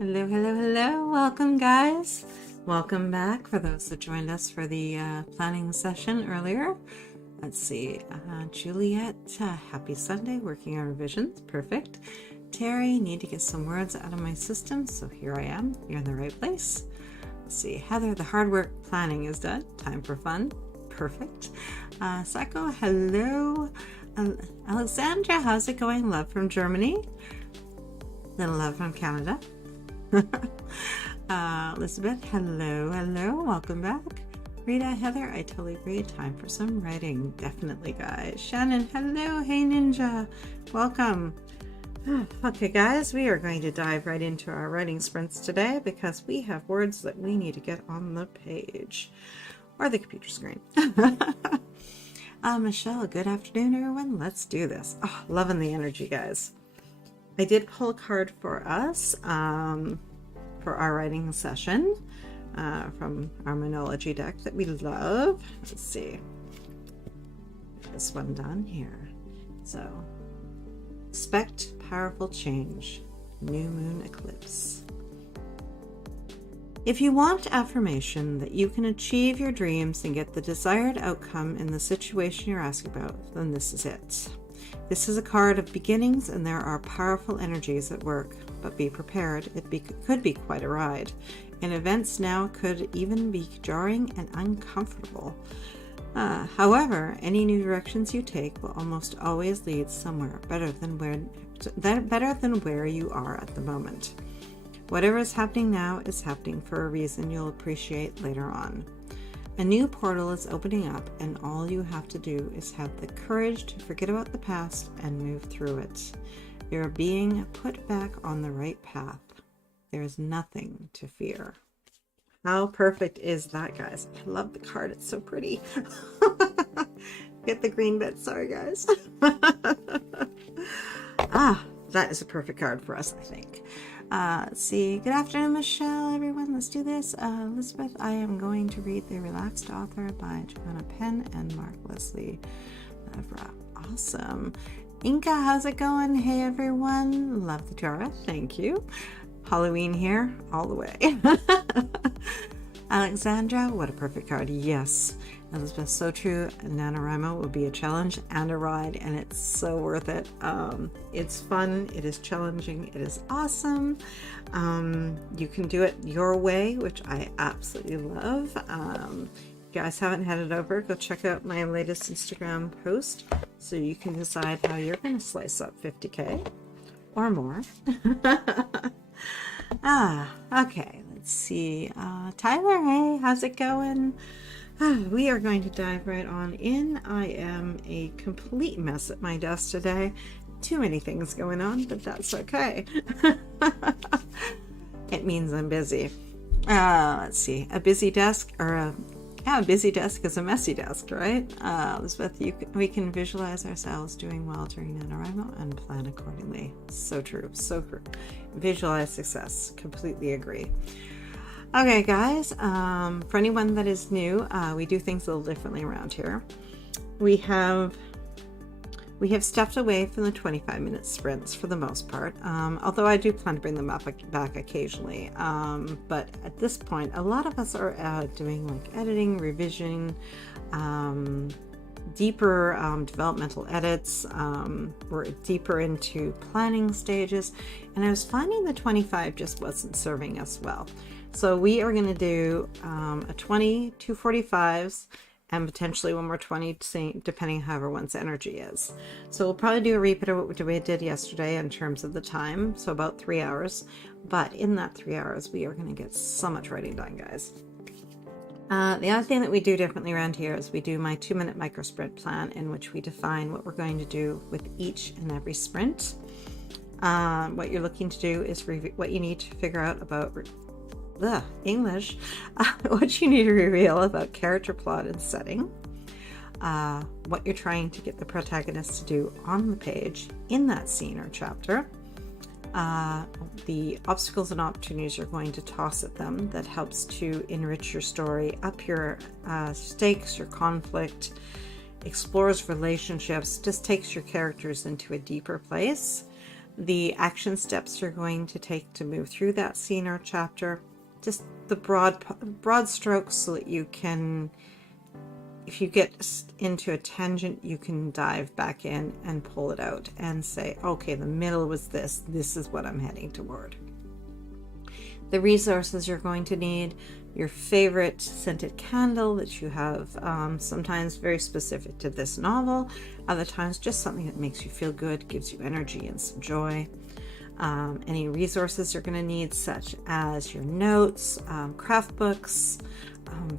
Hello, hello, hello. Welcome, guys. Welcome back for those that joined us for the planning session earlier. Let's see. Juliet, happy Sunday, working on revisions. Perfect. Terry, need to get some words out of my system, so here I am. You're in the right place. Let's see. Heather, the hard work planning is done. Time for fun. Perfect. Sako, hello. Alexandra, how's it going? Love from Germany. Little love from Canada. Elizabeth, hello, hello, welcome back. Rita, Heather, I totally agree. Time for some writing. Definitely, guys. Shannon, hello, hey Ninja, welcome. Okay, guys, we are going to dive right into our writing sprints today because we have words that we need to get on the page or the computer screen. Michelle, good afternoon, everyone. Let's do this. Oh, loving the energy, guys. I did pull a card for us for our writing session from our Monology deck that we love. Let's see. Get this one done here. So, expect powerful change. New moon eclipse. If you want affirmation that you can achieve your dreams and get the desired outcome in the situation you're asking about, then this is it. This is a card of beginnings and there are powerful energies at work, but be prepared, could be quite a ride. And events now could even be jarring and uncomfortable. However, any new directions you take will almost always lead somewhere better than where you are at the moment. Whatever is happening now is happening for a reason you'll appreciate later on. A new portal is opening up, and all you have to do is have the courage to forget about the past and move through it. You're being put back on the right path. There's nothing to fear. How perfect is that, guys? I love the card. It's so pretty. Get the green bit. Sorry, guys. That is a perfect card for us, I think. Let's see. Good afternoon, Michelle, everyone. Let's do this. Elizabeth, I am going to read The Relaxed Author by Joanna Penn and Mark Leslie. Awesome. Inka, how's it going? Hey, everyone. Love the Tara. Thank you. Halloween here all the way. Alexandra, what a perfect card. Yes. Elizabeth, so true. NaNoWriMo will be a challenge and a ride, and it's so worth it. It's fun. It is challenging. It is awesome. You can do it your way, which I absolutely love. If you guys haven't headed over, go check out my latest Instagram post so you can decide how you're going to slice up 50K or more. Okay. Let's see. Tyler, hey, how's it going? We are going to dive right on in. I am a complete mess at my desk today. Too many things going on, but that's okay. It means I'm busy. Let's see. A busy desk a busy desk is a messy desk, right? Elizabeth, we can visualize ourselves doing well during NaNoWriMo and plan accordingly. So true, so true. Visualize success. Completely agree. Okay, guys, for anyone that is new, we do things a little differently around here. We have stepped away from the 25-minute sprints for the most part, although I do plan to bring them back occasionally. But at this point, a lot of us are doing like editing, revision, deeper developmental edits. We're deeper into planning stages, and I was finding the 25 just wasn't serving us well. So we are going to do a 20, 2 45s, and potentially one more 20, depending however one's energy is. So we'll probably do a repeat of what we did yesterday in terms of the time, so about 3 hours. But in that 3 hours, we are going to get so much writing done, guys. The other thing that we do differently around here is we do my 2-minute micro sprint plan, in which we define what we're going to do with each and every sprint. What you're looking to do is what you need to figure out about English, what you need to reveal about character, plot, and setting, what you're trying to get the protagonist to do on the page in that scene or chapter, the obstacles and opportunities you're going to toss at them that helps to enrich your story, up your stakes, your conflict, explores relationships, just takes your characters into a deeper place. the action steps you're going to take to move through that scene or chapter, just the broad strokes, so that you can, if you get into a tangent, you can dive back in and pull it out and say, okay, the middle was this is what I'm heading toward. The resources you're going to need: your favorite scented candle that you have, sometimes very specific to this novel, other times just something that makes you feel good, gives you energy and some joy. Any resources you're going to need, such as your notes, craft books,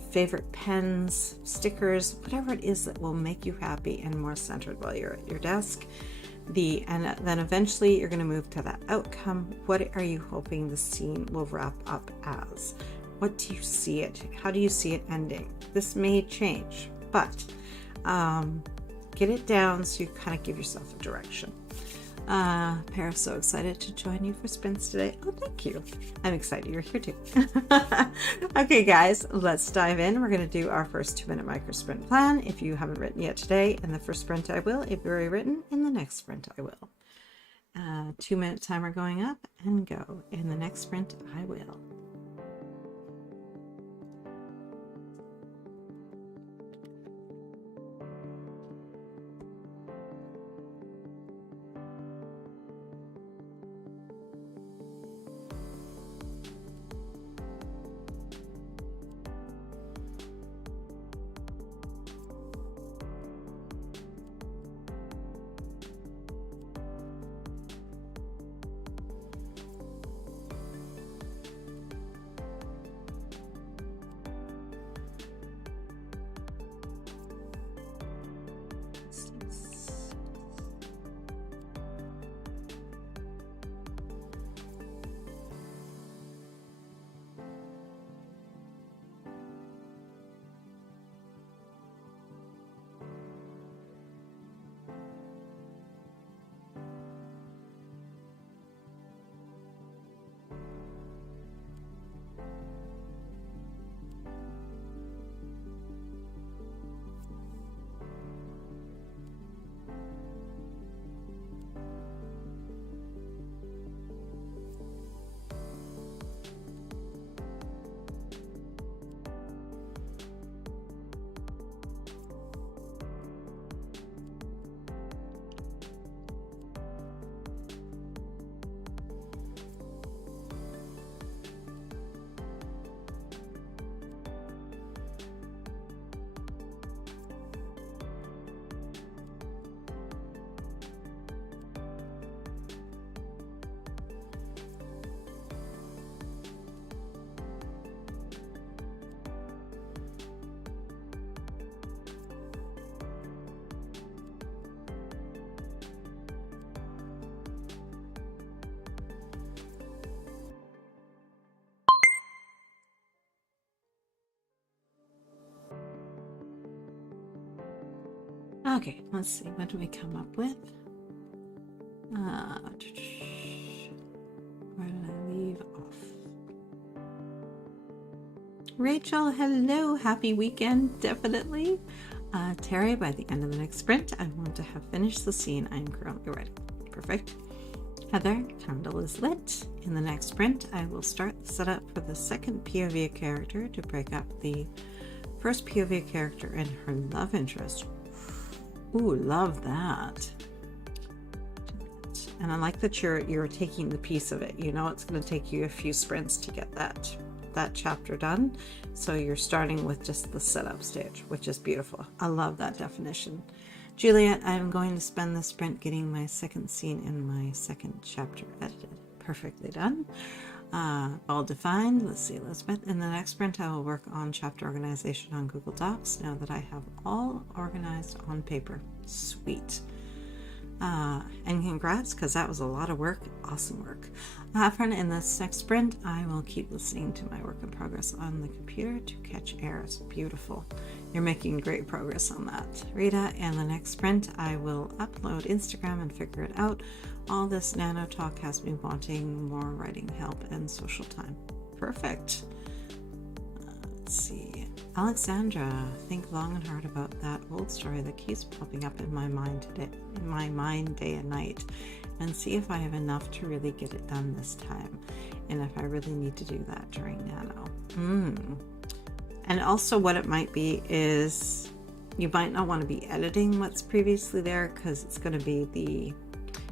favorite pens, stickers, whatever it is that will make you happy and more centered while you're at your desk. And then eventually you're going to move to that outcome. What are you hoping the scene will wrap up as? What do you see it? How do you see it ending? This may change, but get it down so you kind of give yourself a direction. Para's so excited to join you for sprints today. Oh, thank you. I'm excited you're here too. Okay, guys, let's dive in. We're going to do our first 2-minute micro sprint plan. If you haven't written yet today, in the first sprint I will. If you've already written, in the next sprint I will. 2-minute timer going up and go. In the next sprint I will. Okay, let's see. What do we come up with? Where did I leave off? Rachel, hello. Happy weekend. Definitely. Terry, by the end of the next sprint, I want to have finished the scene I am currently writing. Perfect. Heather, candle is lit. In the next sprint, I will start the setup for the second POV character to break up the first POV character and her love interest. Ooh, love that. And I like that you're taking the piece of it. You know, it's going to take you a few sprints to get that chapter done. So you're starting with just the setup stage, which is beautiful. I love that definition. Juliet, I'm going to spend the sprint getting my second scene in my second chapter edited. Perfectly done. All defined. Let's see, Elizabeth. In the next sprint, I will work on chapter organization on Google Docs now that I have all organized on paper. Sweet. And congrats, because that was a lot of work. Awesome work. Friend, in this next sprint, I will keep listening to my work in progress on the computer to catch errors. Beautiful. You're making great progress on that. Rita, in the next sprint, I will upload Instagram and figure it out. All this nano talk has me wanting more writing help and social time. Perfect. Let's see. Alexandra, think long and hard about that old story that keeps popping up in my mind today, day and night. and see if I have enough to really get it done this time, and if I really need to do that during Nano. And also what it might be is you might not want to be editing what's previously there, because it's going to be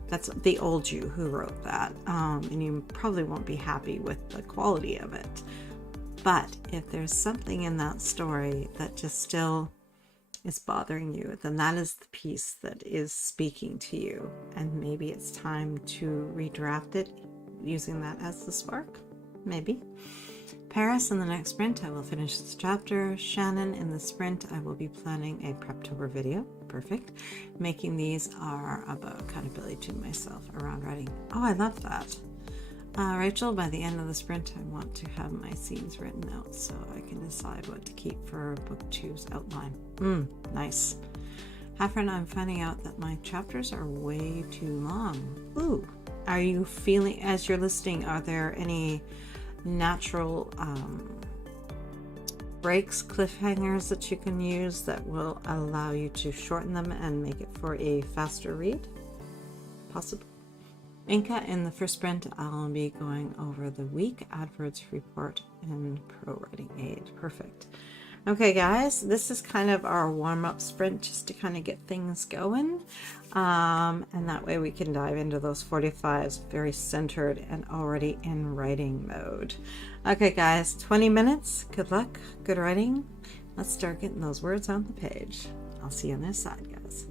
that's the old you who wrote that, and you probably won't be happy with the quality of it. But if there's something in that story that just still is bothering you, then that is the piece that is speaking to you, and maybe it's time to redraft it using that as the spark. Maybe. Paris, in the next sprint I will finish this chapter. Shannon, in the sprint I will be planning a Preptober video. Perfect. Making these are about accountability to myself around writing. Oh, I love that. Rachel, by the end of the sprint I want to have my scenes written out so I can decide what to keep for book 2's outline. Nice. Hafren, I'm finding out that my chapters are way too long. Ooh. Are you feeling, as you're listening, are there any natural breaks, cliffhangers that you can use that will allow you to shorten them and make it for a faster read? Possible. Inca, in the first sprint I'll be going over the week adverts report and pro writing aid. Perfect. Okay guys, this is kind of our warm-up sprint just to kind of get things going, and that way we can dive into those 45s very centered and already in writing mode. Okay guys, 20 minutes. Good luck, good writing. Let's start getting those words on the page. I'll see you on this side, guys.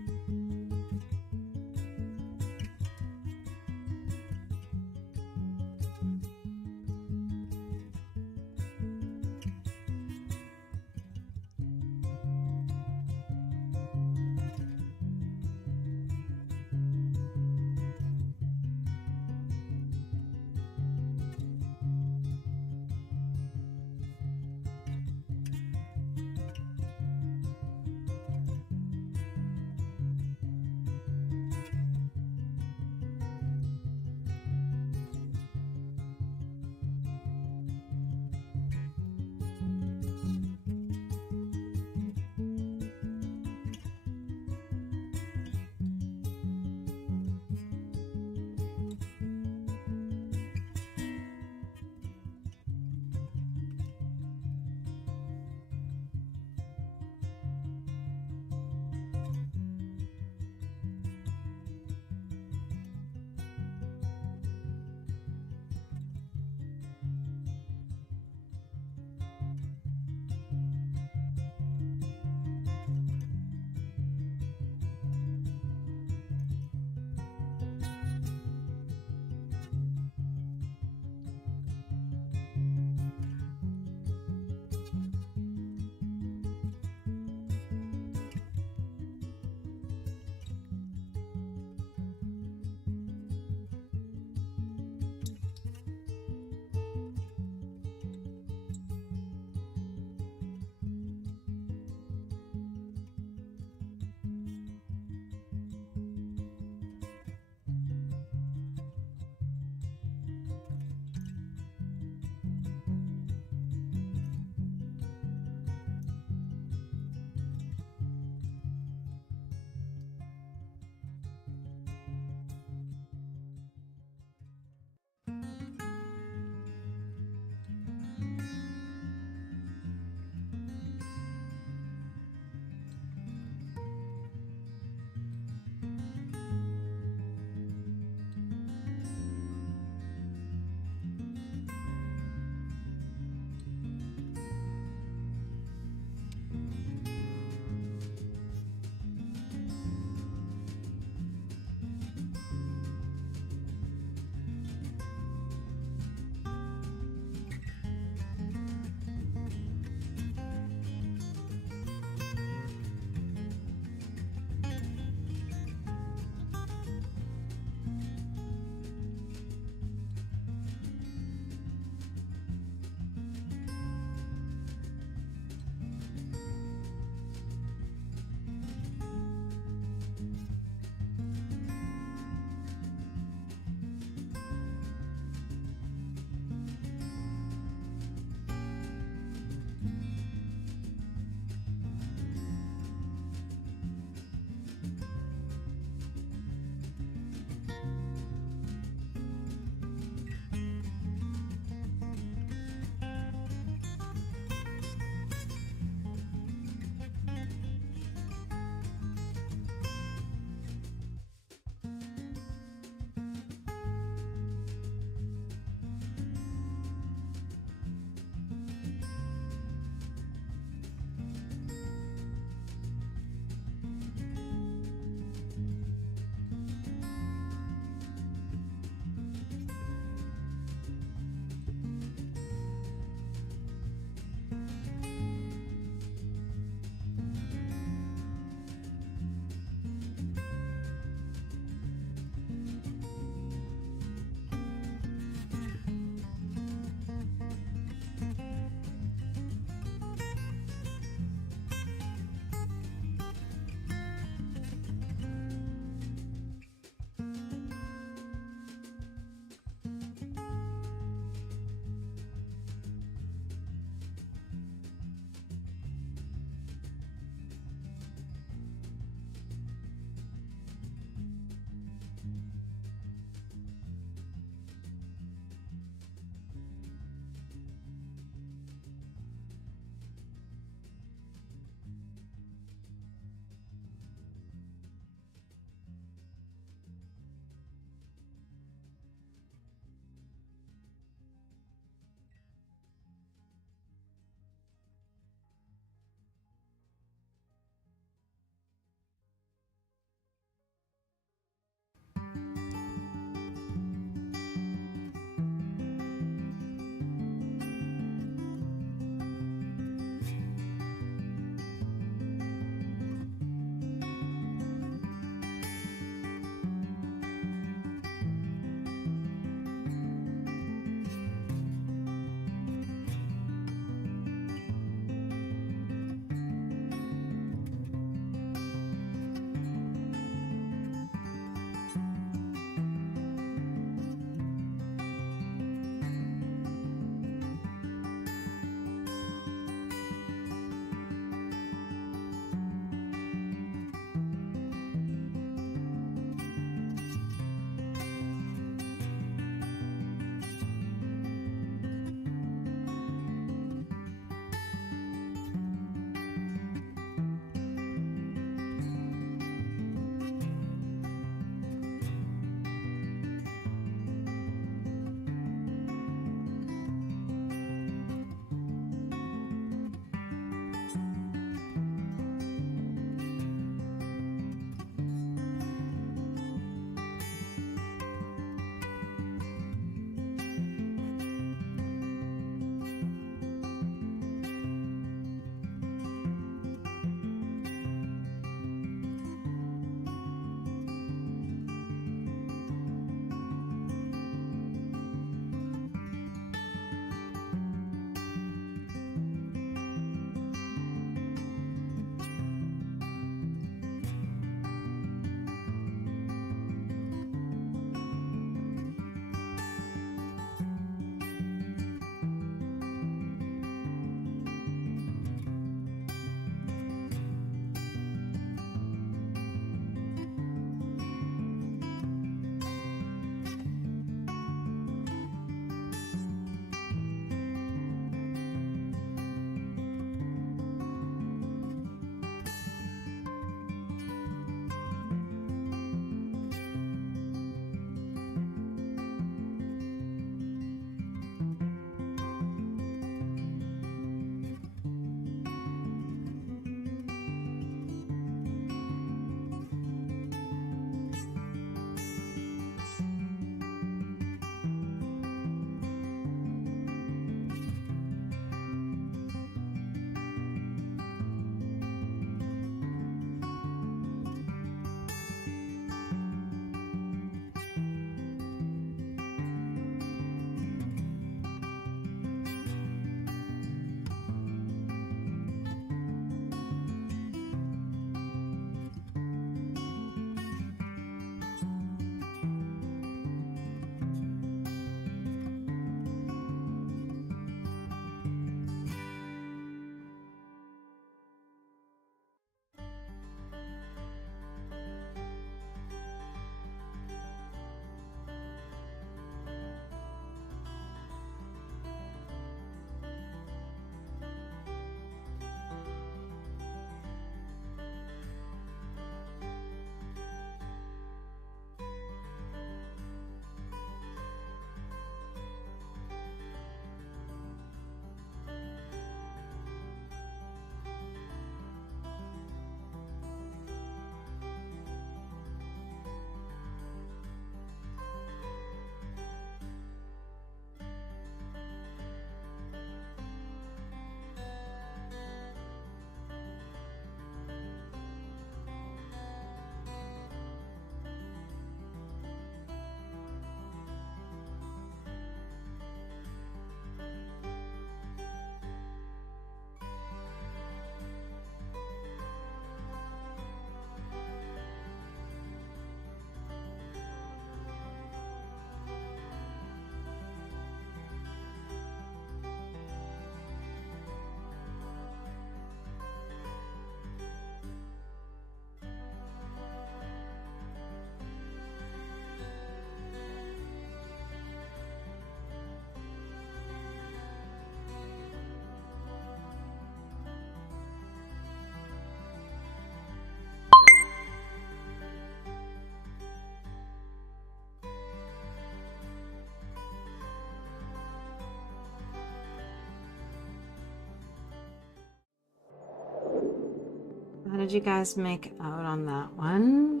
How did you guys make out on that one?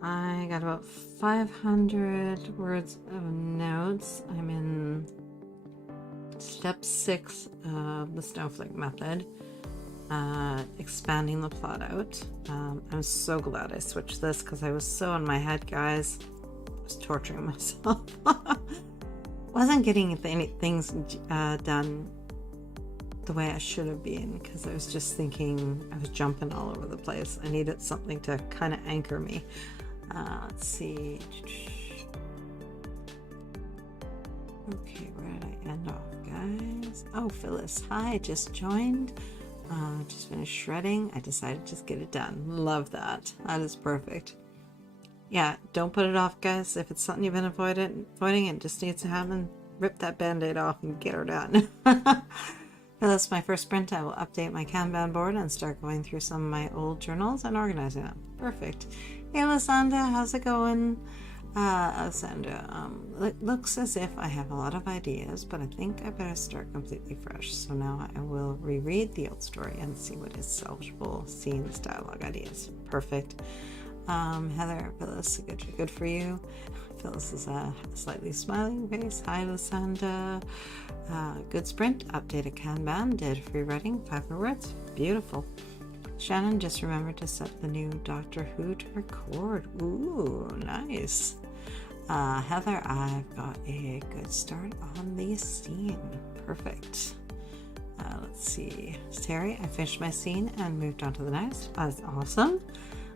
I got about 500 words of notes. I'm in step 6 of the snowflake method, expanding the plot out. I'm so glad I switched this because I was so in my head, guys. I was torturing myself. Wasn't getting things done the way I should have been because I was just thinking, I was jumping all over the place. I needed something to kind of anchor me. Let's see. Okay, where did I end off, guys? Oh, Phyllis, hi, just joined. Just finished shredding. I decided to just get it done. Love that. That is perfect. Yeah, don't put it off, guys. If it's something you've been avoiding, it just needs to happen. Rip that band-aid off and get her done. That's my first sprint. I will update my Kanban board and start going through some of my old journals and organizing them. Perfect. Hey, Lysandra, how's it going? Lysandra, it looks as if I have a lot of ideas, but I think I better start completely fresh. So now I will reread the old story and see what is salvageable scenes, dialogue ideas. Perfect. Heather, Phyllis, good for you. Phyllis is a slightly smiling face. Hi, Lysandra. Good sprint. Updated Kanban. Did free writing. 500 words. Beautiful. Shannon, just remembered to set the new Doctor Who to record. Ooh, nice. Heather, I've got a good start on the scene. Perfect. Let's see. Terry, I finished my scene and moved on to the next. That's awesome.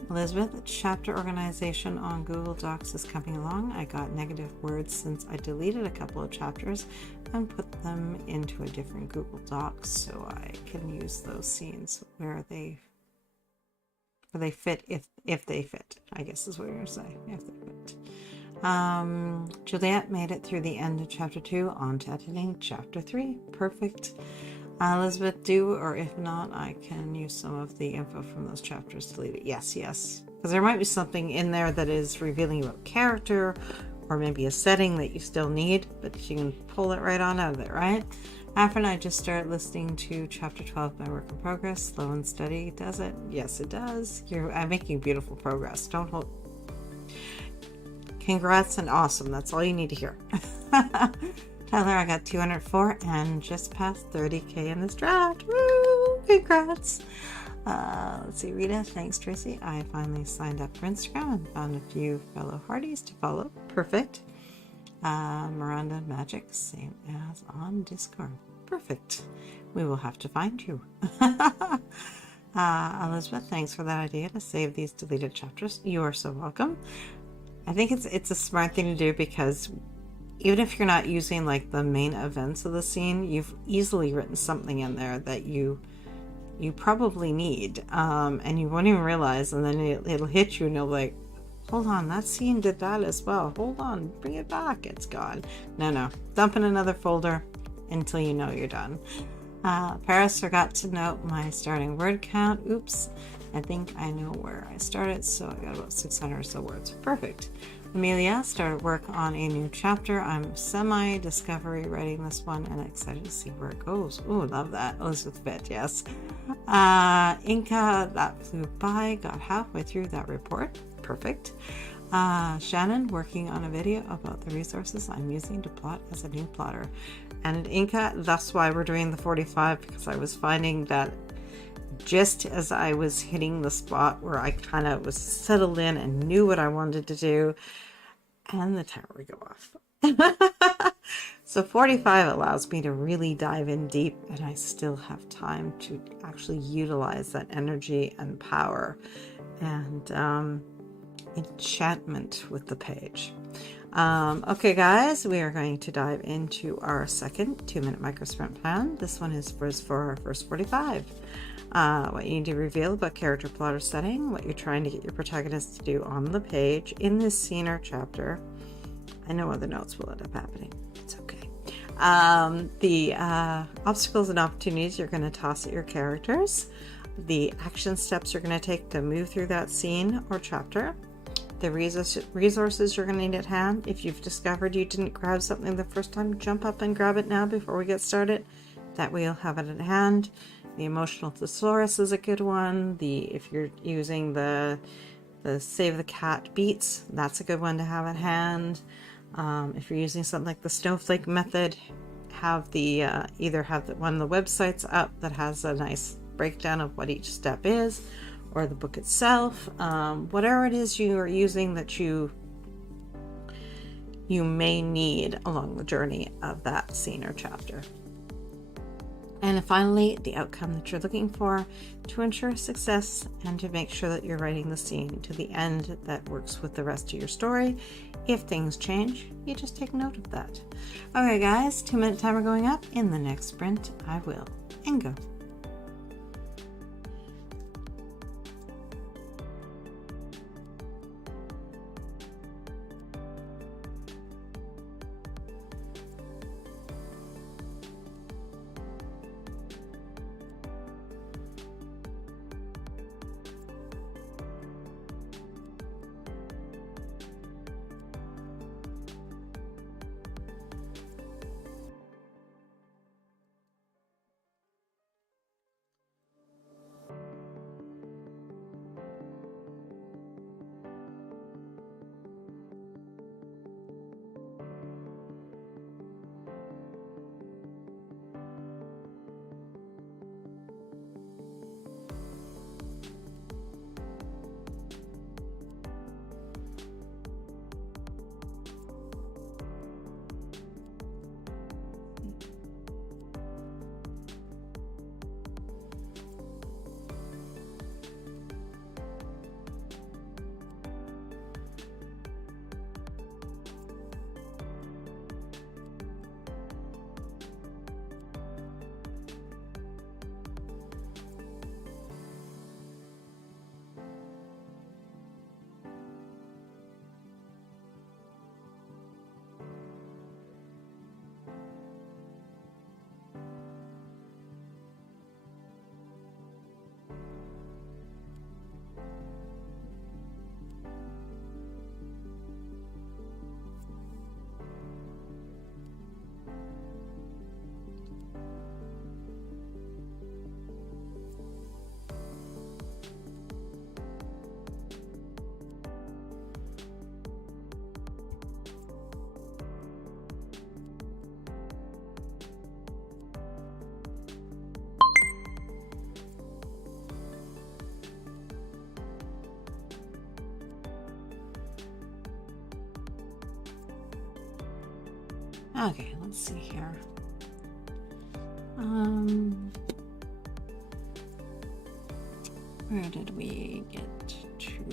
Elizabeth, chapter organization on Google Docs is coming along. I got negative words since I deleted a couple of chapters and put them into a different Google Docs so I can use those scenes where they fit, if they fit, I guess is what you're going to say, if they fit. Juliet made it through the end of chapter 2, on to editing chapter 3. Perfect. Elizabeth, do, or if not, I can use some of the info from those chapters to delete it. Yes, because there might be something in there that is revealing about character, or maybe a setting that you still need, but you can pull it right on out of it, right? After I just started listening to chapter 12, my work in progress. Slow and steady, does it? Yes, it does. I'm making beautiful progress. Don't hold. Congrats and awesome. That's all you need to hear. Tyler, I got 204 and just passed 30K in this draft. Woo! Congrats. Let's see, Rita. Thanks, Tracy. I finally signed up for Instagram and found a few fellow Hardies to follow. Perfect. Miranda Magic, same as on Discord. Perfect. We will have to find you. Elizabeth, thanks for that idea to save these deleted chapters. You are so welcome. I think it's a smart thing to do because even if you're not using like the main events of the scene, you've easily written something in there that you probably need, and you won't even realize, and then it'll hit you and you'll be like, hold on, that scene did that as well. Hold on, bring it back. It's gone. No. Dump in another folder until you know you're done. Paris forgot to note my starting word count. Oops. I think I know where I started, so I got about 600 or so words. Perfect. Amelia started work on a new chapter. I'm semi-discovery writing this one and excited to see where it goes. Ooh, love that. Elizabeth Fit, yes. Inca, that flew by, got halfway through that report. Perfect. Shannon, working on a video about the resources I'm using to plot as a new plotter. And Inca, that's why we're doing the 45, because I was finding that just as I was hitting the spot where I kind of was settled in and knew what I wanted to do, and the timer would go off. So 45 allows me to really dive in deep, and I still have time to actually utilize that energy and power and enchantment with the page. Okay, guys, we are going to dive into our second 2-minute micro sprint plan. This one is for our first 45. What you need to reveal about character, plot, or setting, what you're trying to get your protagonist to do on the page in this scene or chapter. I know other notes will end up happening. It's okay. The obstacles and opportunities you're going to toss at your characters, the action steps you're going to take to move through that scene or chapter, the resources you're going to need at hand. If you've discovered you didn't grab something the first time, jump up and grab it now before we get started. That way you'll have it at hand. The emotional thesaurus is a good one. If you're using the Save the Cat beats, that's a good one to have at hand. If you're using something like the snowflake method, have the either have one of the websites up that has a nice breakdown of what each step is, or the book itself. Whatever it is you are using that you may need along the journey of that scene or chapter. And finally, the outcome that you're looking for to ensure success and to make sure that you're writing the scene to the end that works with the rest of your story. If things change, you just take note of that. Okay guys, 2-minute timer going up. In the next sprint, I will. And go. Okay, let's see here. Where did we get to?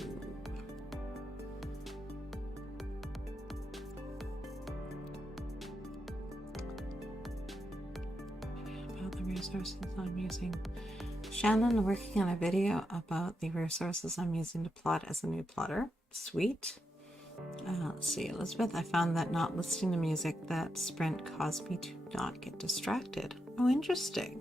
About the resources I'm using. Shannon working on a video about the resources I'm using to plot as a new plotter. Sweet. Let's see, Elizabeth, I found that not listening to music that sprint caused me to not get distracted. Oh, interesting.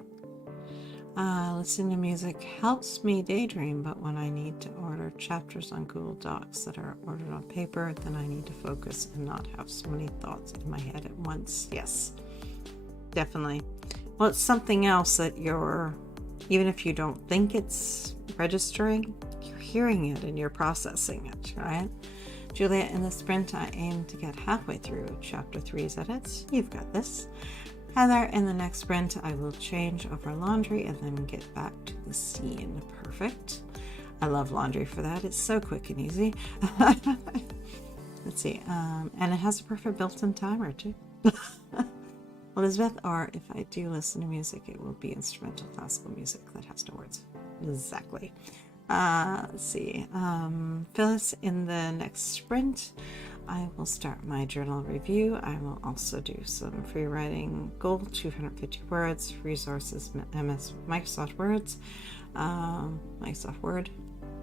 Listening to music helps me daydream, but when I need to order chapters on Google Docs that are ordered on paper, then I need to focus and not have so many thoughts in my head at once. Yes, definitely. Well, it's something else that even if you don't think it's registering, you're hearing it and you're processing it, right? Juliet, in the sprint, I aim to get halfway through chapter 3's edits. You've got this. Heather, in the next sprint, I will change over laundry and then get back to the scene. Perfect. I love laundry for that. It's so quick and easy. Let's see. And it has a perfect built-in timer, too. Elizabeth, or if I do listen to music, it will be instrumental classical music that has no words. Exactly. Let's see. Phyllis, in the next sprint, I will start my journal review. I will also do some free writing goal, 250 words, resources, Microsoft Words, Microsoft Word,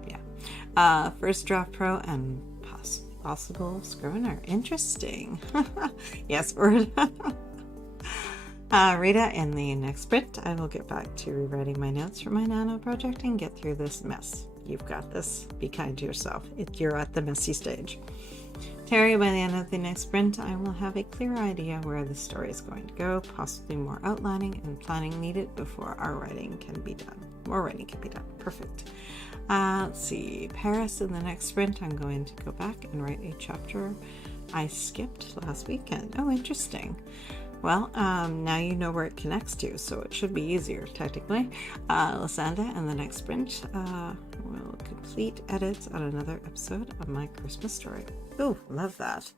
yeah. First Draft Pro and possible Scrivener. Interesting. Yes, Word. Rita, in the next sprint, I will get back to rewriting my notes for my nano project and get through this mess. You've got this. Be kind to yourself. You're at the messy stage. Terry, by the end of the next sprint, I will have a clear idea where the story is going to go, possibly more outlining and planning needed before our writing can be done. More writing can be done. Perfect. Let's see. Paris, in the next sprint, I'm going to go back and write a chapter I skipped last weekend. Oh, interesting. Well, now you know where it connects to, so it should be easier, technically. Lysanda, in the next sprint, will complete edits on another episode of my Christmas story. Oh, love that.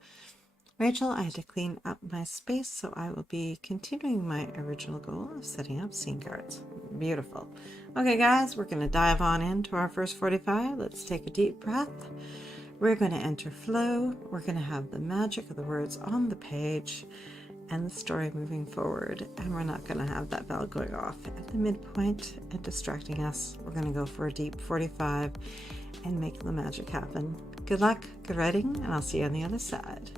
Rachel, I had to clean up my space, so I will be continuing my original goal of setting up scene cards. Beautiful. Okay, guys, we're going to dive on into our first 45. Let's take a deep breath. We're going to enter flow. We're going to have the magic of the words on the page and the story moving forward, and we're not going to have that bell going off at the midpoint and distracting us. We're going to go for a deep 45 and make the magic happen. Good luck, good writing, and I'll see you on the other side.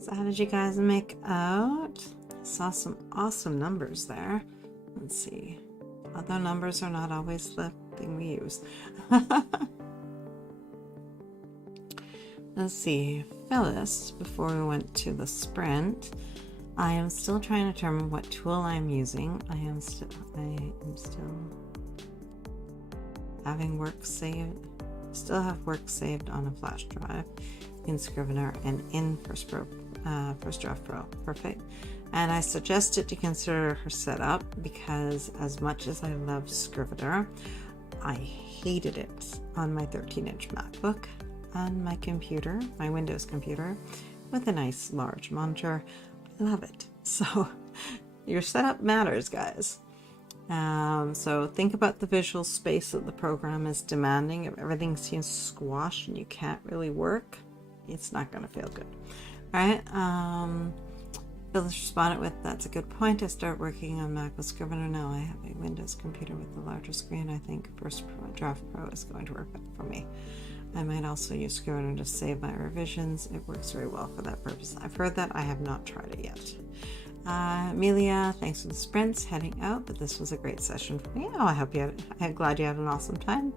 So how did you guys make out? Saw some awesome numbers there. Let's see. Although numbers are not always the thing we use. Let's see. Phyllis, before we went to the sprint, I am still trying to determine what tool I'm using. I am still having work saved. Still have work saved on a flash drive in Scrivener and in First Draft Pro. Perfect. And I suggested to consider her setup because as much as I love Scrivener, I hated it on my 13-inch MacBook, on my computer, my Windows computer, with a nice large monitor. I love it. So your setup matters, guys. So think about the visual space that the program is demanding. If everything seems squashed and you can't really work, it's not going to feel good. All right. Phyllis responded with, that's a good point. I start working on Mac with Scrivener now. I have a Windows computer with a larger screen. I think First Draft Pro is going to work better for me. I might also use Scrivener to save my revisions. It works very well for that purpose. I've heard that. I have not tried it yet. Amelia, thanks for the sprints. Heading out, but this was a great session for me. Oh, I'm glad you had an awesome time.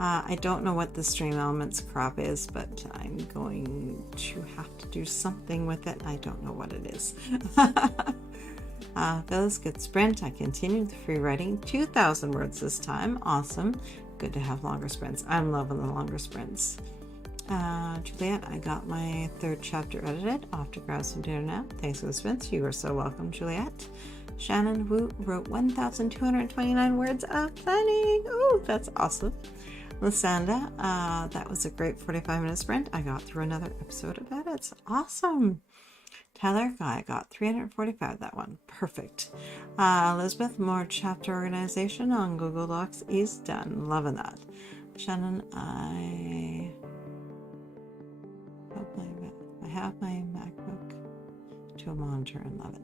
I don't know what the Stream Elements crop is, but I'm going to have to do something with it. I don't know what it is. Phyllis, good sprint. I continued the free writing. 2,000 words this time. Awesome. Good to have longer sprints. I'm loving the longer sprints. Juliet, I got my 3rd chapter edited. Off to grab some dinner now. Thanks for the sprints. You are so welcome, Juliet. Shannon Wu wrote 1,229 words of planning. Oh, that's awesome. Lysanda, that was a great 45-minute sprint. I got through another episode of edits. Awesome. Tyler, I got 345 that one. Perfect. Elizabeth, more chapter organization on Google Docs is done. Loving that. Shannon, I have my MacBook to a monitor and love it.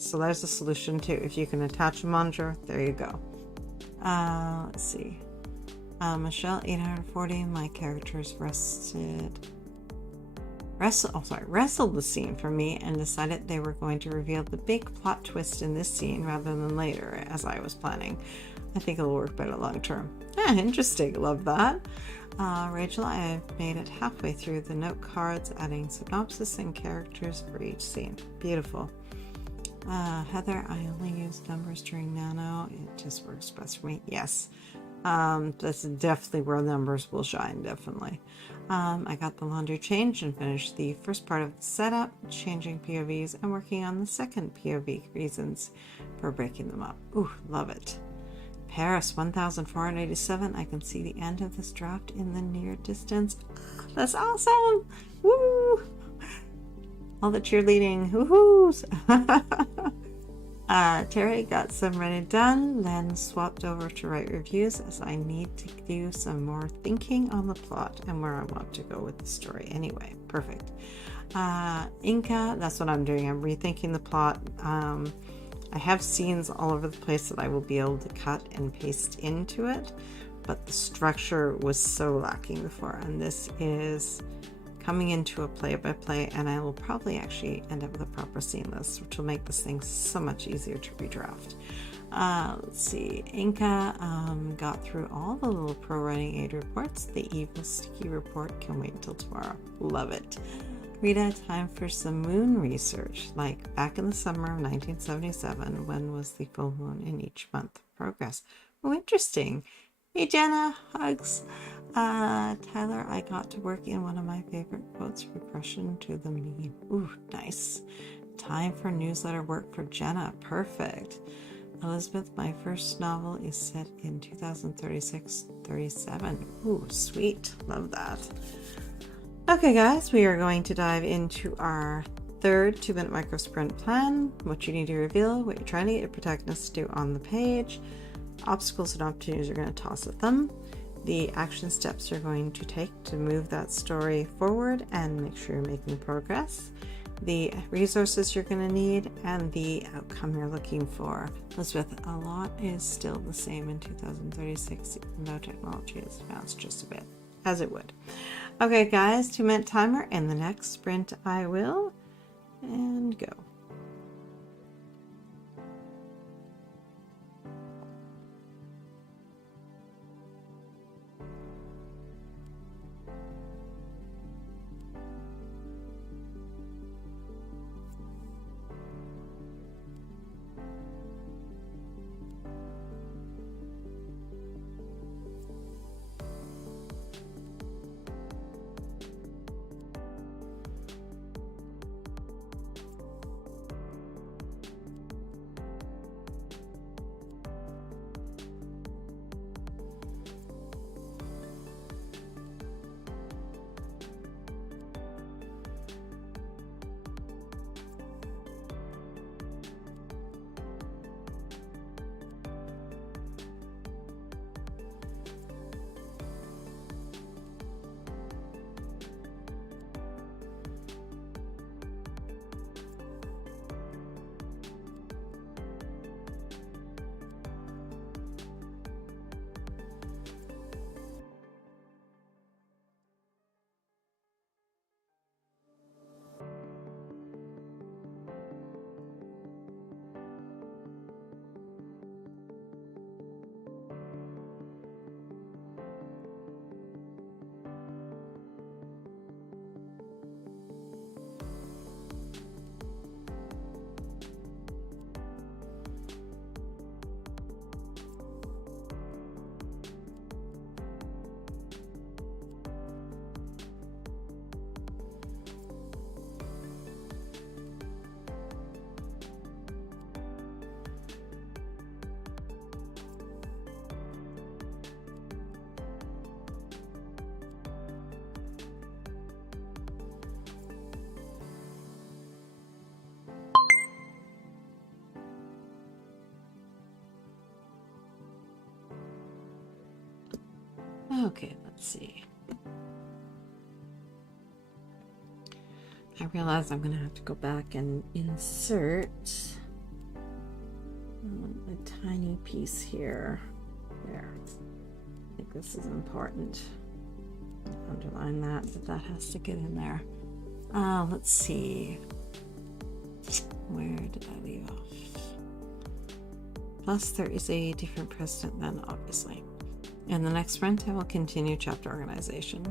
So there's a solution too. If you can attach a monitor, there you go. Let's see. Michelle, 840, my characters wrestled the scene for me and decided they were going to reveal the big plot twist in this scene rather than later, as I was planning. I think it'll work better long term. Interesting. Love that. Rachel, I've made it halfway through the note cards, adding synopsis and characters for each scene. Beautiful. Heather, I only use numbers during Nano. It just works best for me. Yes. That's definitely where numbers will shine, definitely. I got the laundry changed and finished the first part of the setup, changing POVs and working on the second POV reasons for breaking them up. Ooh, love it. Paris, 1,487. I can see the end of this draft in the near distance. That's awesome! Woo! All the cheerleading. Woohoos! Terry, got some ready done, then swapped over to write reviews as I need to do some more thinking on the plot and where I want to go with the story. Anyway, perfect. Inca, that's what I'm doing. I'm rethinking the plot. I have scenes all over the place that I will be able to cut and paste into it, but the structure was so lacking before, and this is coming into a play-by-play, and I will probably actually end up with a proper scene list, which will make this thing so much easier to redraft. Let's see. Inca got through all the little pro writing aid reports. The evil sticky report can wait until tomorrow. Love it. Rita, time for some moon research. Like back in the summer of 1977, when was the full moon in each month? Progress. Oh, interesting. Hey, Jenna. Hugs. Tyler, I got to work in one of my favorite quotes, regression to the mean. Ooh, nice. Time for newsletter work for Jenna. Perfect. Elizabeth, my first novel is set in 2036-37. Ooh, sweet. Love that. Okay, guys, we are going to dive into our third 2-minute micro sprint plan. What you need to reveal, what you're trying to get your protagonists to do on the page, obstacles and opportunities you're going to toss at them, the action steps you're going to take to move that story forward and make sure you're making progress, the resources you're going to need, and the outcome you're looking for. Elizabeth, a lot is still the same in 2036, even though technology has advanced just a bit, as it would. Okay, guys, 2-minute timer. In the next sprint, I will and go. Okay, let's see. I realize I'm going to have to go back and insert a tiny piece here. There. I think this is important. Underline that, but that has to get in there. Let's see. Where did I leave off? Plus, there is a different precedent then, obviously. In the next sprint, I will continue chapter organization.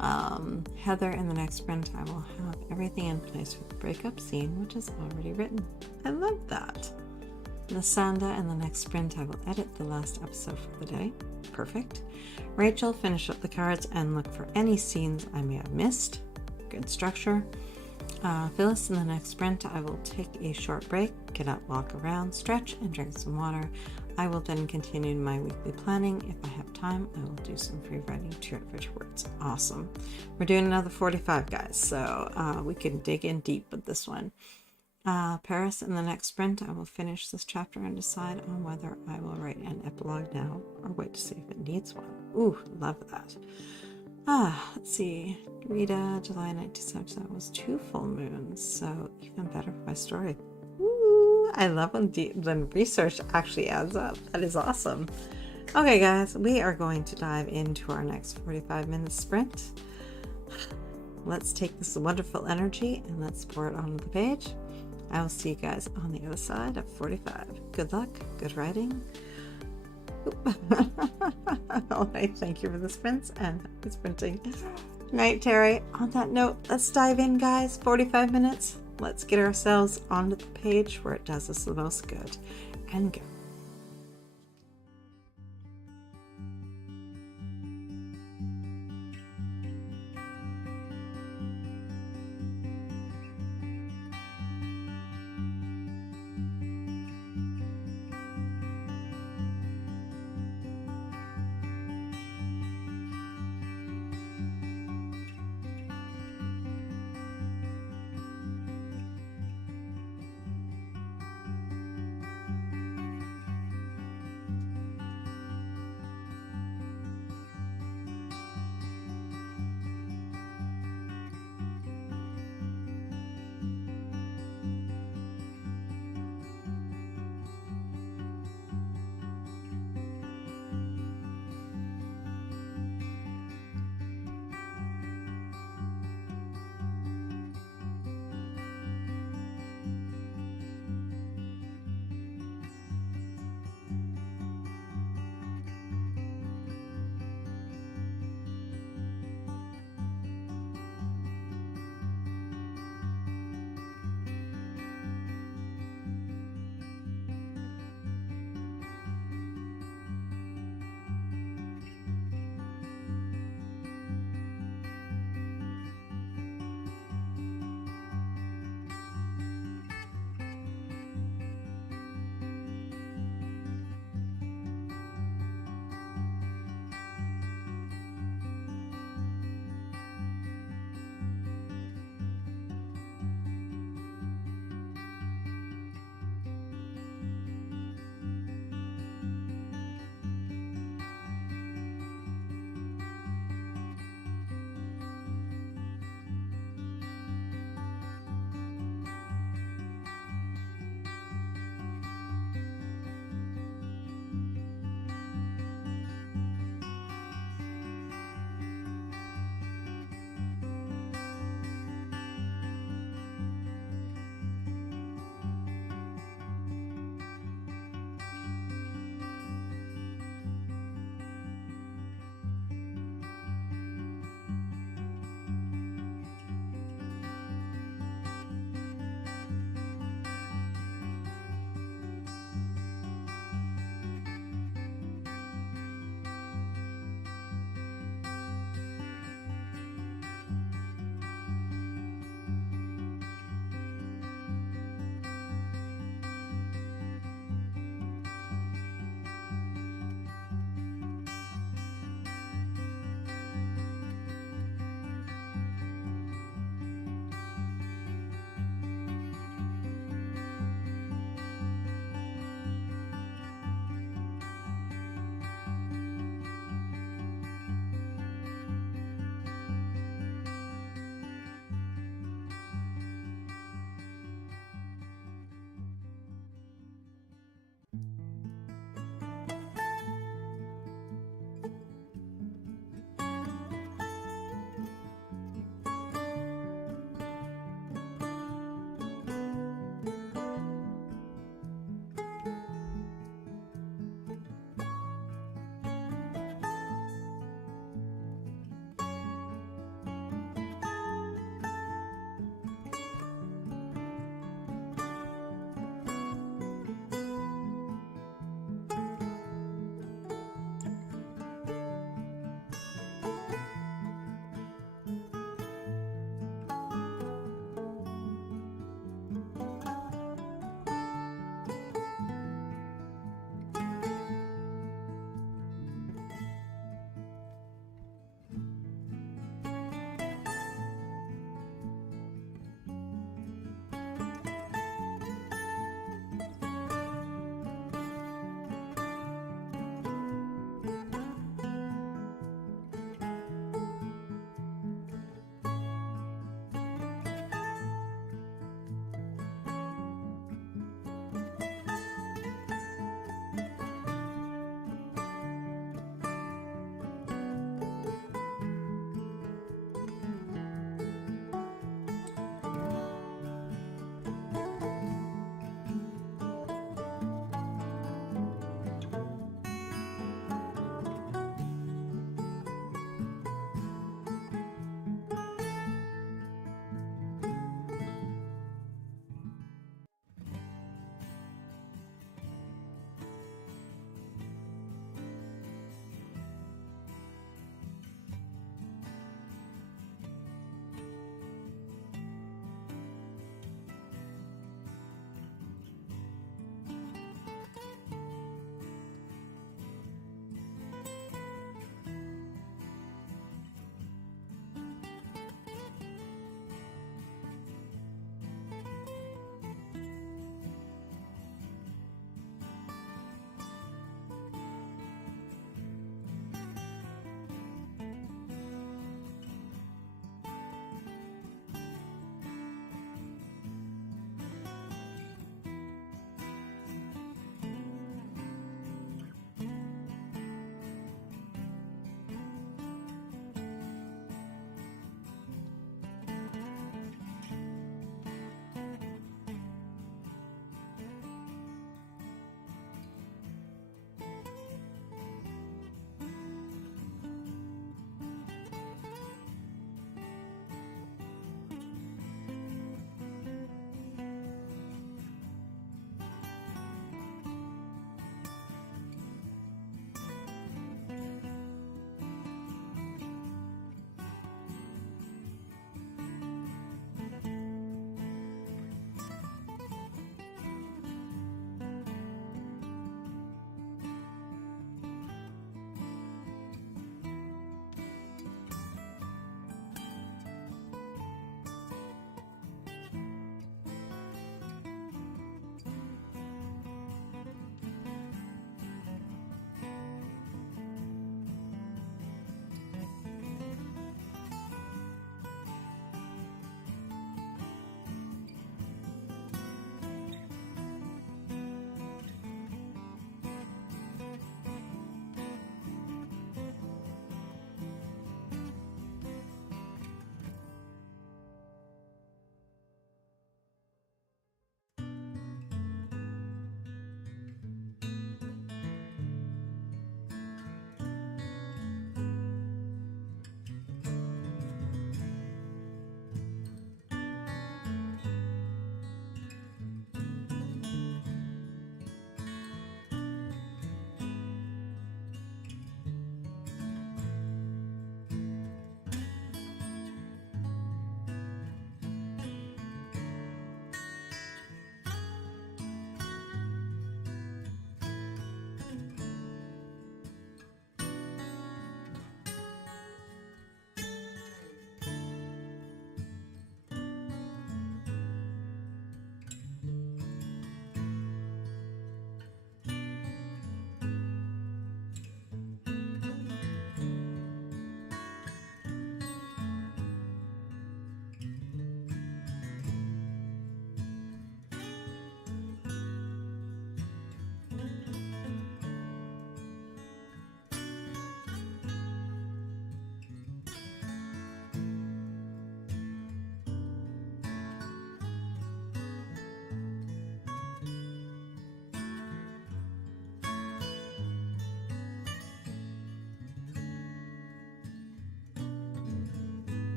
Heather, in the next sprint, I will have everything in place for the breakup scene, which is already written. I love that. Lasanda, in the next sprint, I will edit the last episode for the day. Perfect. Rachel, finish up the cards and look for any scenes I may have missed. Good structure. Phyllis, in the next sprint, I will take a short break, get up, walk around, stretch, and drink some water. I will then continue my weekly planning. If I have time, I will do some free writing to average words. Awesome. We're doing another 45, guys, so we can dig in deep with this one. Paris, in the next sprint, I will finish this chapter and decide on whether I will write an epilogue now or wait to see if it needs one. Ooh, love that. Let's see. Rita, July 1977 was 2 full moons, so even better for my story. Ooh, I love when the research actually adds up. That is awesome. Okay, guys, we are going to dive into our next 45-minute sprint. Let's take this wonderful energy and let's pour it onto the page. I will see you guys on the other side of 45. Good luck, good writing. All right, thank you for the sprints and happy sprinting. Night, Terry. On that note, let's dive in, guys. 45 minutes. Let's get ourselves onto the page where it does us the most good and go.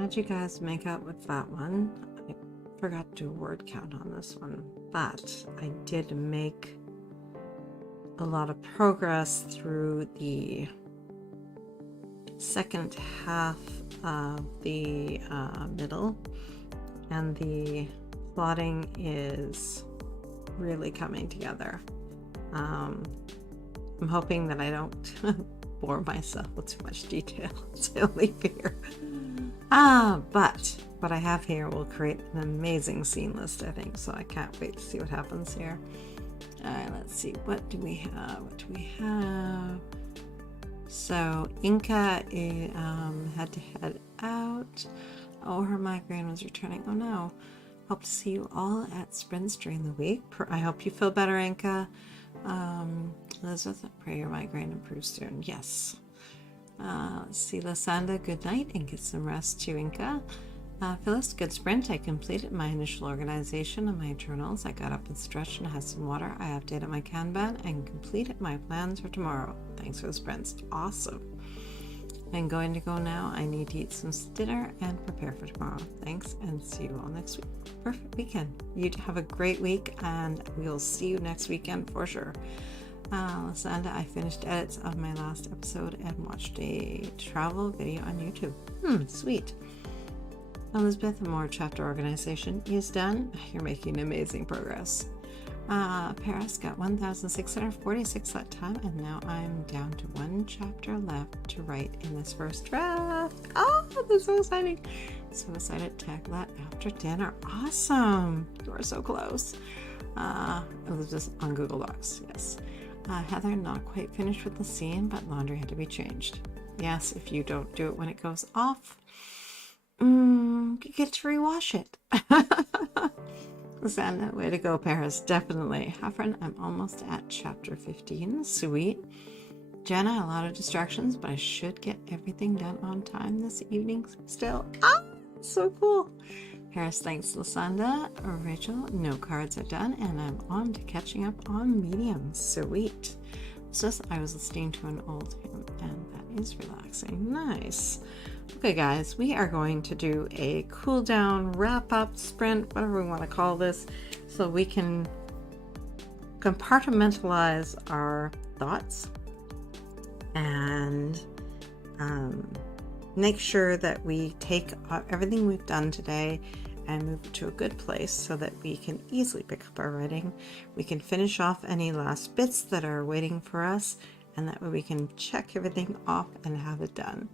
How did you guys make out with that one? I forgot to do a word count on this one, but I did make a lot of progress through the second half of the middle, and the plotting is really coming together. I'm hoping that I don't bore myself with too much detail to leave here. But what I have here will create an amazing scene list, I think, so I can't wait to see what happens here. Alright, let's see, what do we have? So Inca had to head out. Oh, her migraine was returning. Oh no. Hope to see you all at sprints during the week. I hope you feel better, Inca. Elizabeth, pray your migraine improves soon. Yes. Let's see, Lasanda, good night and get some rest too, Inca. Phyllis, good sprint. I completed my initial organization of my journals. I got up and stretched and had some water. I updated my Kanban and completed my plans for tomorrow. Thanks for the sprints. Awesome. I'm going to go now. I need to eat some dinner and prepare for tomorrow. Thanks, and see you all next week. Perfect weekend. You have a great week, and we'll see you next weekend for sure. Lasanda, I finished edits of my last episode and watched a travel video on YouTube. Sweet. Elizabeth, more chapter organization is done. You're making amazing progress. Paris got 1,646 that time, and now I'm down to one chapter left to write in this first draft. Oh, that's so exciting. So excited to tackle that after dinner. Awesome. You are so close. It was just on Google Docs, yes. Heather, not quite finished with the scene, but laundry had to be changed. Yes, if you don't do it when it goes off, you get to rewash it. Sanda, way to go, Paris. Definitely. Heffron, I'm almost at chapter 15. Sweet. Jenna, a lot of distractions, but I should get everything done on time this evening still. So cool. Paris, thanks, Lasanda. Rachel, no cards are done, and I'm on to catching up on mediums. Sweet. It's just I was listening to an old hymn, and that is relaxing. Nice. Okay, guys, we are going to do a cool down, wrap up, sprint, whatever we want to call this, so we can compartmentalize our thoughts and make sure that we take everything we've done today and move it to a good place so that we can easily pick up our writing. We can finish off any last bits that are waiting for us, and that way we can check everything off and have it done.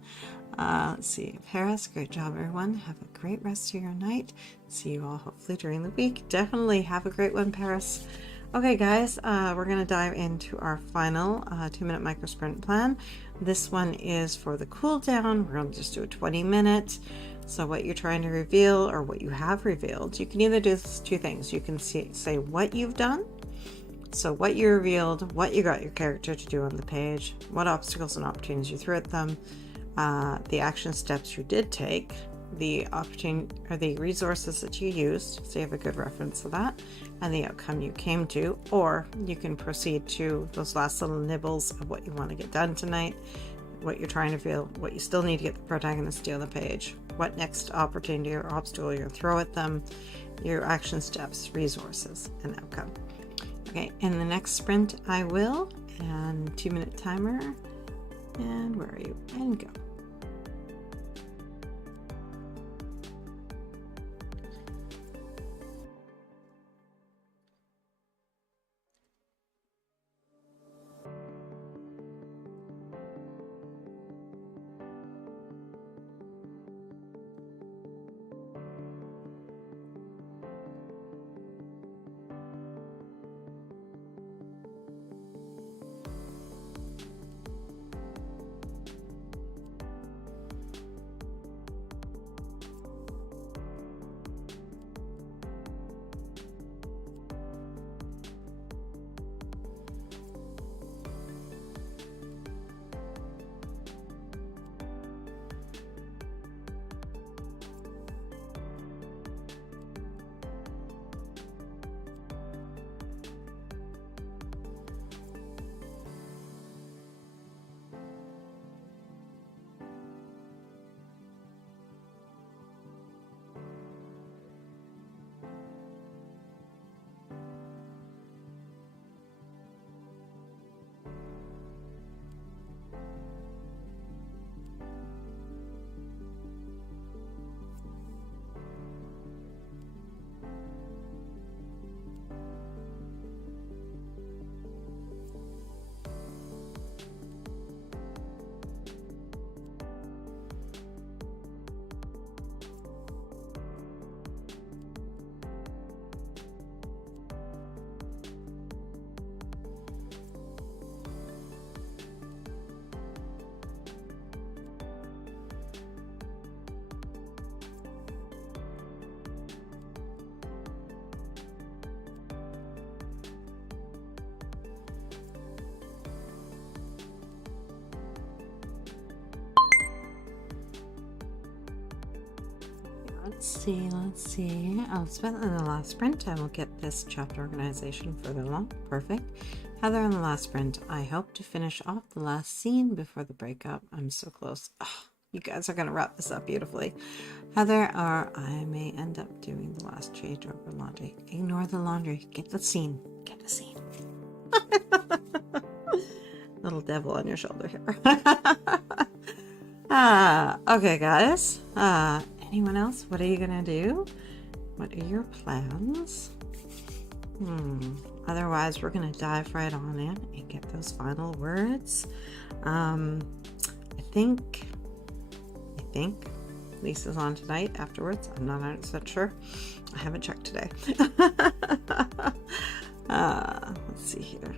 Let's see, Paris, great job everyone. Have a great rest of your night. See you all hopefully during the week. Definitely have a great one, Paris. Okay guys, we're going to dive into our final 2-minute micro sprint plan. This one is for the cool down. We're going to just do a 20-minute. So what you're trying to reveal or what you have revealed, you can either do two things. You can say what you've done. So what you revealed, what you got your character to do on the page, what obstacles and opportunities you threw at them, the action steps you did take, the opportunity or the resources that you used, so you have a good reference to that, and the outcome you came to, or you can proceed to those last little nibbles of what you want to get done tonight, what you're trying to feel, what you still need to get the protagonist to do on the page, what next opportunity or obstacle you're going to throw at them, your action steps, resources, and outcome. Okay, in the next sprint I will, and 2-minute timer, and where are you? And go. let's see. Elspeth, in the last sprint, I will get this chapter organization further along. Perfect. Heather, in the last sprint, I hope to finish off the last scene before the breakup. I'm so close. Oh, you guys are going to wrap this up beautifully. Heather, or I may end up doing the last change over laundry. Ignore the laundry. Get the scene. Get the scene. Little devil on your shoulder here. Okay, guys. Anyone else? What are you gonna do? What are your plans? Otherwise, we're gonna dive right on in and get those final words. I think Lisa's on tonight afterwards. I'm not 100% sure. I haven't checked today. Let's see here.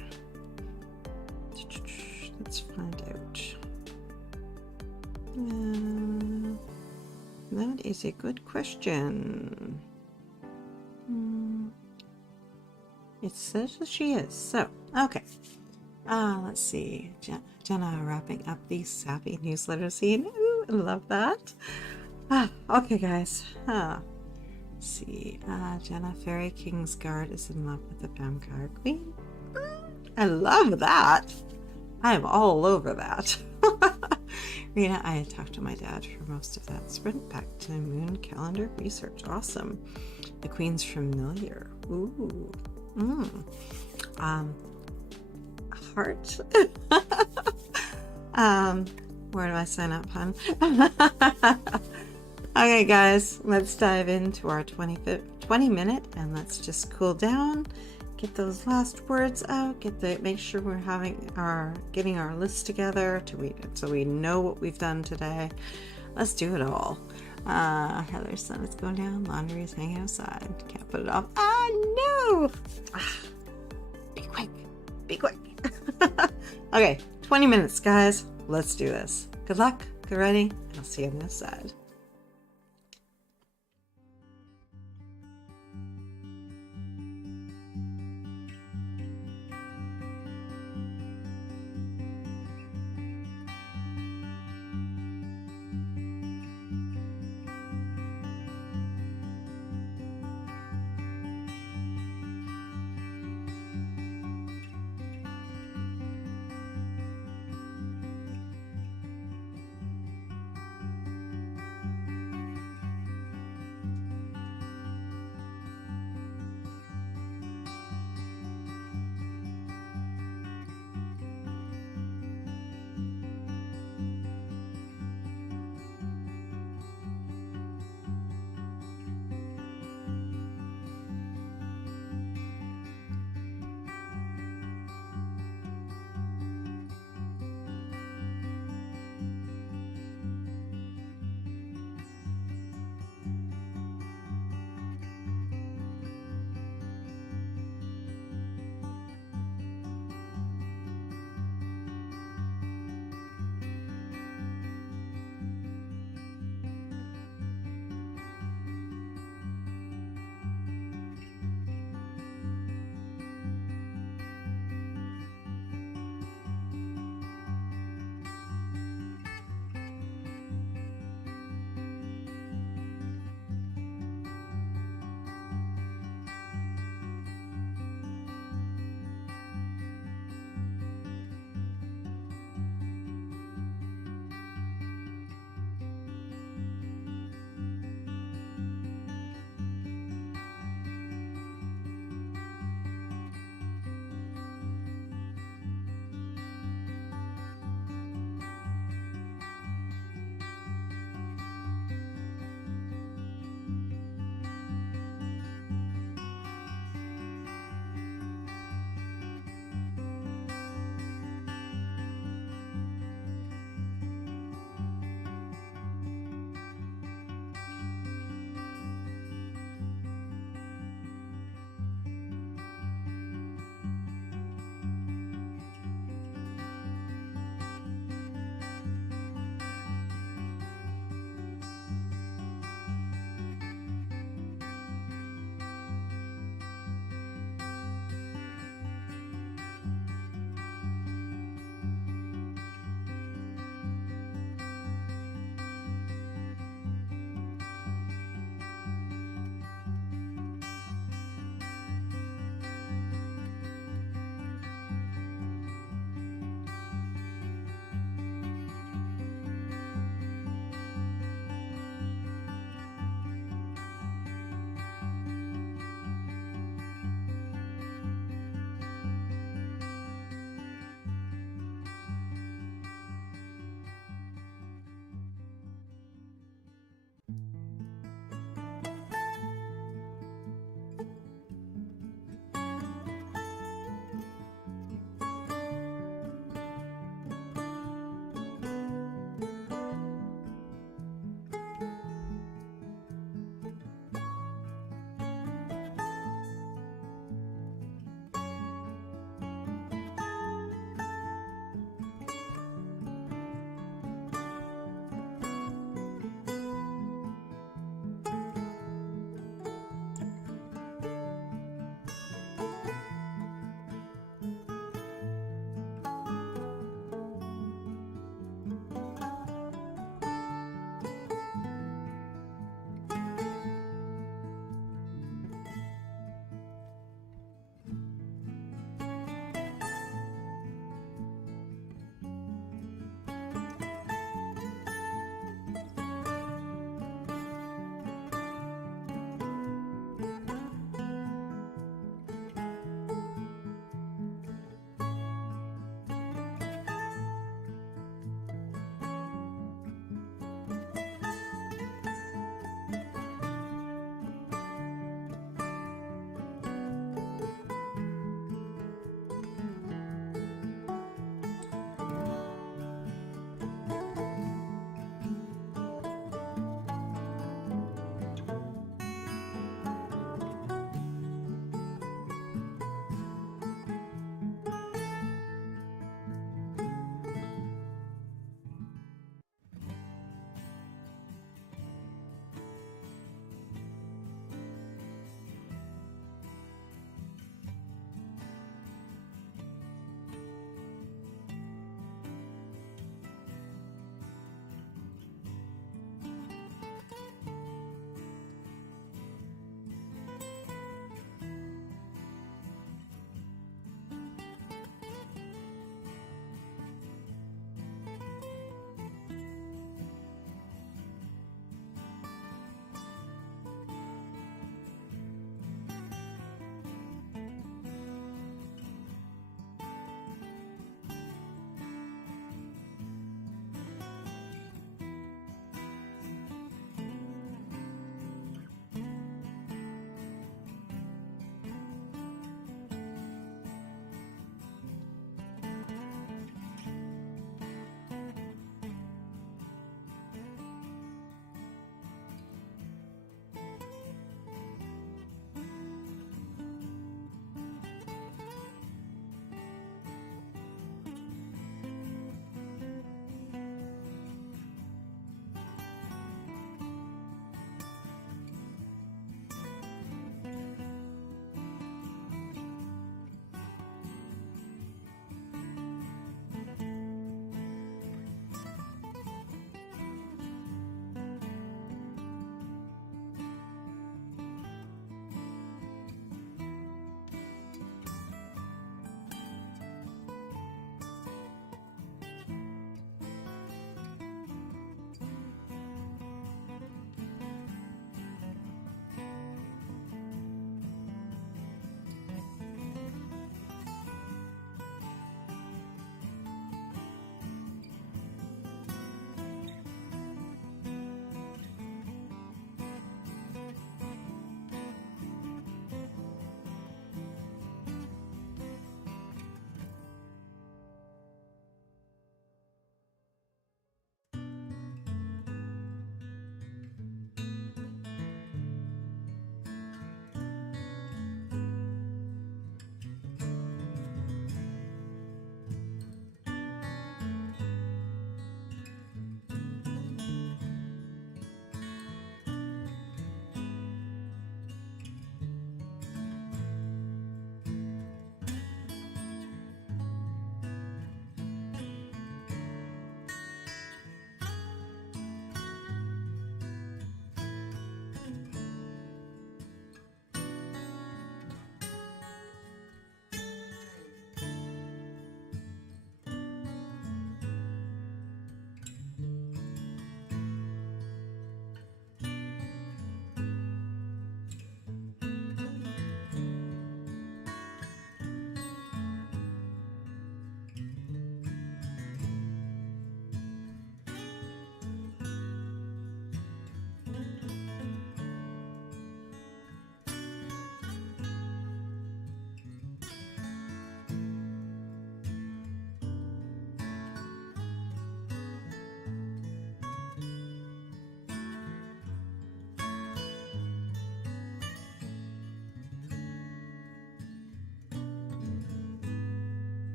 Let's find out. That is a good question. It says that she is. So, okay. Let's see. Jenna wrapping up the sappy newsletter scene. Ooh, I love that. Okay, guys. Let's see. Jenna, Fairy Kingsguard is in love with the Vampire Queen. I love that. I am all over that. Rita, I had talked to my dad for most of that sprint back to moon calendar research. Awesome. The Queen's familiar. Ooh. Heart. Where do I sign up, hon? Okay, guys, let's dive into our 20 minute and let's just cool down. Get those last words out. Make sure we're getting our list together so we know what we've done today. Let's do it all. Heather's sun is going down. Laundry is hanging outside. Can't put it off. No! Be quick. Be quick. Okay, 20 minutes, guys. Let's do this. Good luck. Get ready. I'll see you on this side.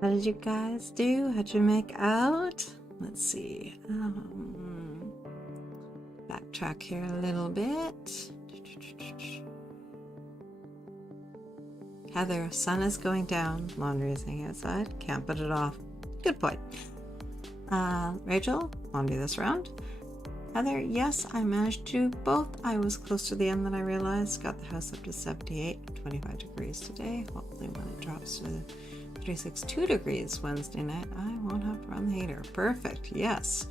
What did you guys do? How'd you make out? Let's see. Backtrack here a little bit. Heather, sun is going down. Laundry is hanging outside. Can't put it off. Good point. Rachel, laundry this round. Heather, yes, I managed to do both. I was close to the end than I realized. Got the house up to 78, 25 degrees today. Hopefully when it drops to 36.2 degrees Wednesday night, I won't have to run the heater. Perfect, yes.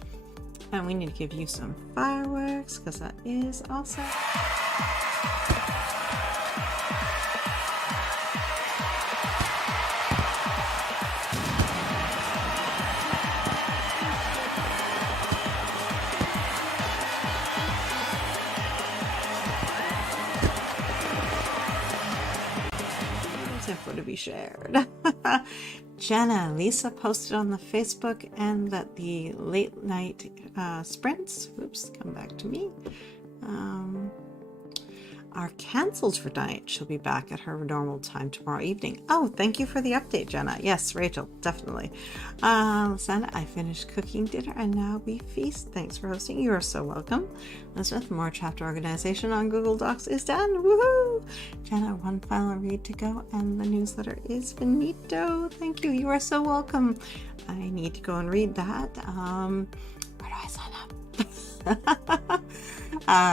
And we need to give you some fireworks because that is awesome. Info to be shared. Jenna, Lisa posted on the Facebook and that the late night sprints, oops, come back to me, are canceled for tonight. She'll be back at her normal time tomorrow evening. Oh, thank you for the update, Jenna. Yes, Rachel, definitely. Sandra, I finished cooking dinner and now we feast. Thanks for hosting. You are so welcome. Elizabeth, more chapter organization on Google Docs is done. Woohoo! Jenna, one final read to go and the newsletter is finito. Thank you. You are so welcome. I need to go and read that. Where do I sign up?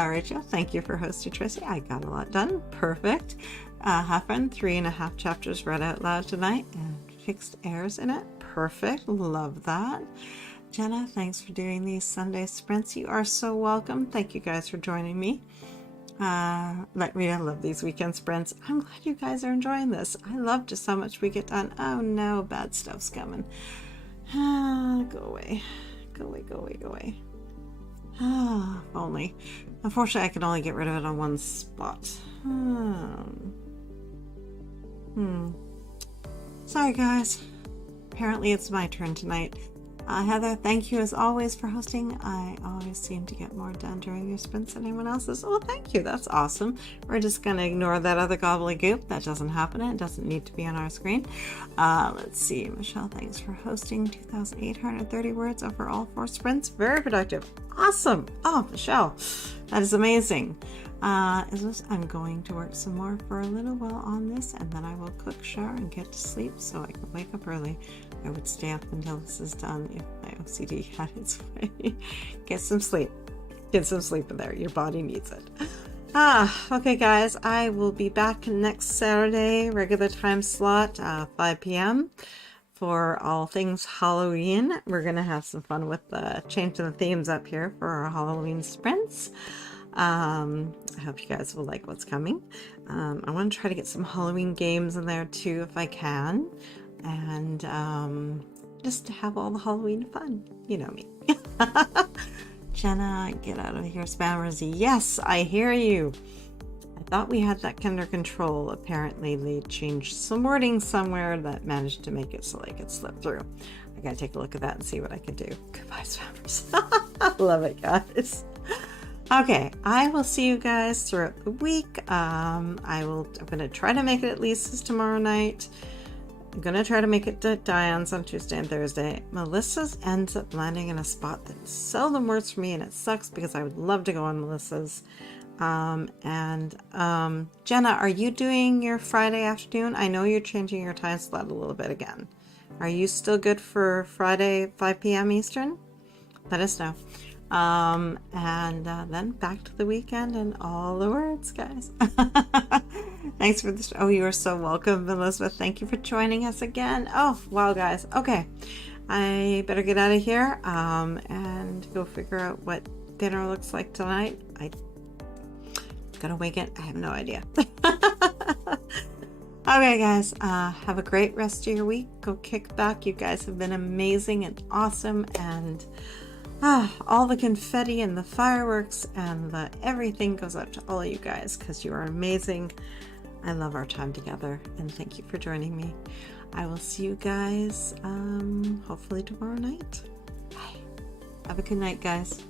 Rachel, thank you for hosting Tracy. I got a lot done. Perfect. Half-run, 3.5 chapters read out loud tonight and fixed errors in it. Perfect. Love that. Jenna, thanks for doing these Sunday sprints. You are so welcome. Thank you guys for joining me. Let Rita love these weekend sprints. I'm glad you guys are enjoying this. I love just how much we get done. Oh no, bad stuff's coming. Go away. Go away, go away, go away. Only. Unfortunately, I can only get rid of it on one spot. Sorry, guys. Apparently, it's my turn tonight. Heather, thank you as always for hosting. I always seem to get more done during your sprints than anyone else's. Oh, thank you. That's awesome. We're just going to ignore that other gobbledygook. That doesn't happen. It doesn't need to be on our screen. Let's see. Michelle, thanks for hosting. 2,830 words over all 4 sprints. Very productive. Awesome. Oh, Michelle, that is amazing. I'm going to work some more for a little while on this, and then I will cook, shower, and get to sleep so I can wake up early. I would stay up until this is done if my OCD had its way. Get some sleep. Get some sleep in there. Your body needs it. Okay, guys. I will be back next Saturday, regular time slot, 5 p.m. for all things Halloween. We're going to have some fun with changing the themes up here for our Halloween sprints. I hope you guys will like what's coming. I want to try to get some Halloween games in there too if I can, and just to have all the Halloween fun. You know me. Jenna, get out of here, spammers. Yes, I hear you. I thought we had that under control. Apparently they changed some wording somewhere that managed to make it so I could slip through. I gotta take a look at that and see what I can do. Goodbye, spammers. Love it, guys. Okay, I will see you guys throughout the week. I'm going to try to make it at Lisa's tomorrow night. I'm going to try to make it to Diane's on Tuesday and Thursday. Melissa's ends up landing in a spot that seldom works for me, and it sucks because I would love to go on Melissa's. Jenna, are you doing your Friday afternoon? I know you're changing your time slot a little bit again. Are you still good for Friday, 5 p.m. Eastern? Let us know. Then back to the weekend and all the words, guys. Thanks for this. Oh, you are so welcome, Elizabeth. Thank you for joining us again. Oh, wow, guys. Okay. I better get out of here, and go figure out what dinner looks like tonight. I gotta wake it. I have no idea. Okay, guys, have a great rest of your week. Go kick back. You guys have been amazing and awesome, and all the confetti and the fireworks and everything goes out to all of you guys because you are amazing. I love our time together, and thank you for joining me. I will see you guys hopefully tomorrow night. Bye. Have a good night, guys.